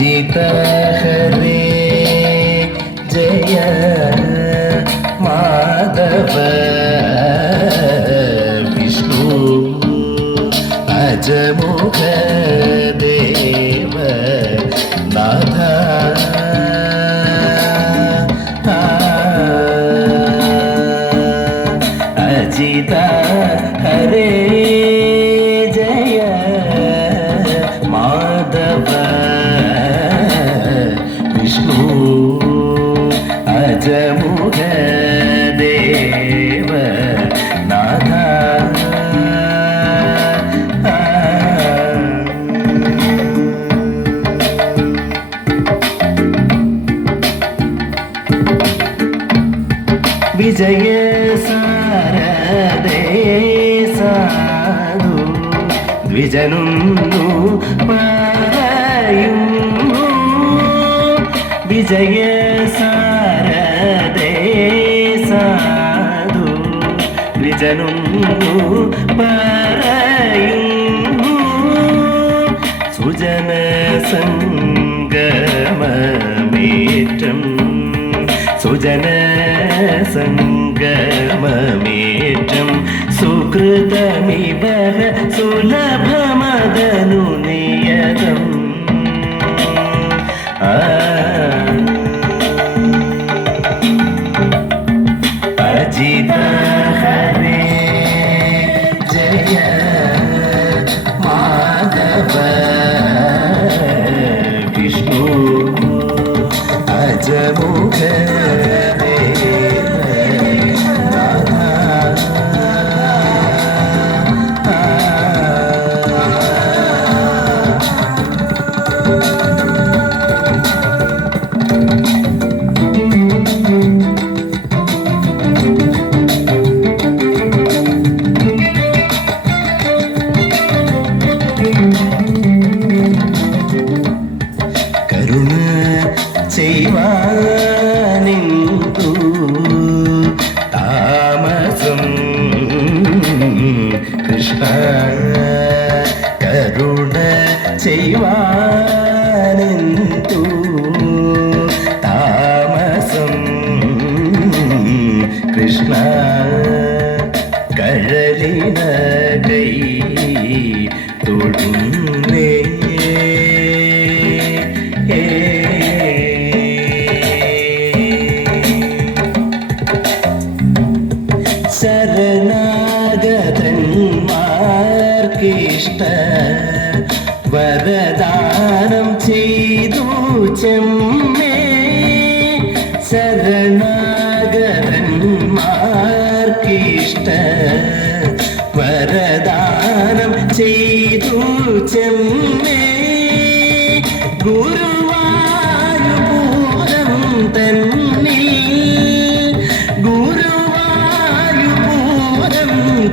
अजित हरे जय माधव विष्णु अजमुख देव नाथ अजित हरे जय माधव विष्णु अजमुख देव नाथ विजय सारदे साधु द्विजनुन्नु पारयुन्नु विजय सारदे साधु द्विजनुन्नु पारयुन्नु सुजन संगममेत्रं सुजन संगममेत्रं सुकृतमिव सुलभमदनु नियतम् अजित हरे जय माधव विष्णु अजमुख ചെയ്വാനിന്തു താമസം കൃഷ്ണ കരുണ ചെയ്വാനിന്തു താമസം കൃഷ്ണ കഴലിന കൈ തൊടുന്നേ ശരണാഗതന്മാർക്കിഷ്ട വരദാനം ചെയ്തു ചെമ്മേ ശരണാഗതന്മാർക്കിഷ്ട വരദാനം ചെയ്തു ചെമ്മേ ഗുരുവായൂരം തന്നിൽ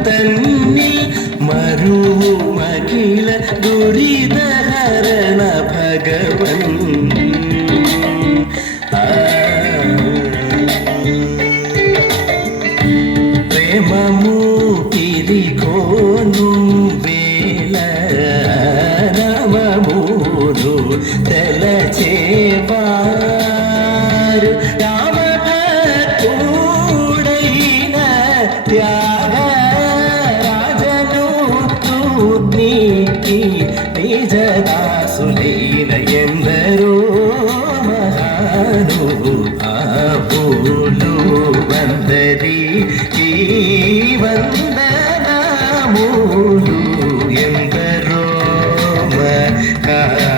തന്നിൽ മരുമഖില ദുരിതഹരണ ഭഗവൻ പ്രേമമൂർത്തി കോന്നു വേല നമമൂരു തലചേവാരു രാമഭക്തൂടൈന ത്യാഗ ನಿಜದಾಸುಲೀಲ ಎಂದರು ಮಹಾನು ಆಪೂಲು ಬಂದರಿ ಈ ವಂದನ ಮೂಲು ಎಂದರು ಮಹಾನು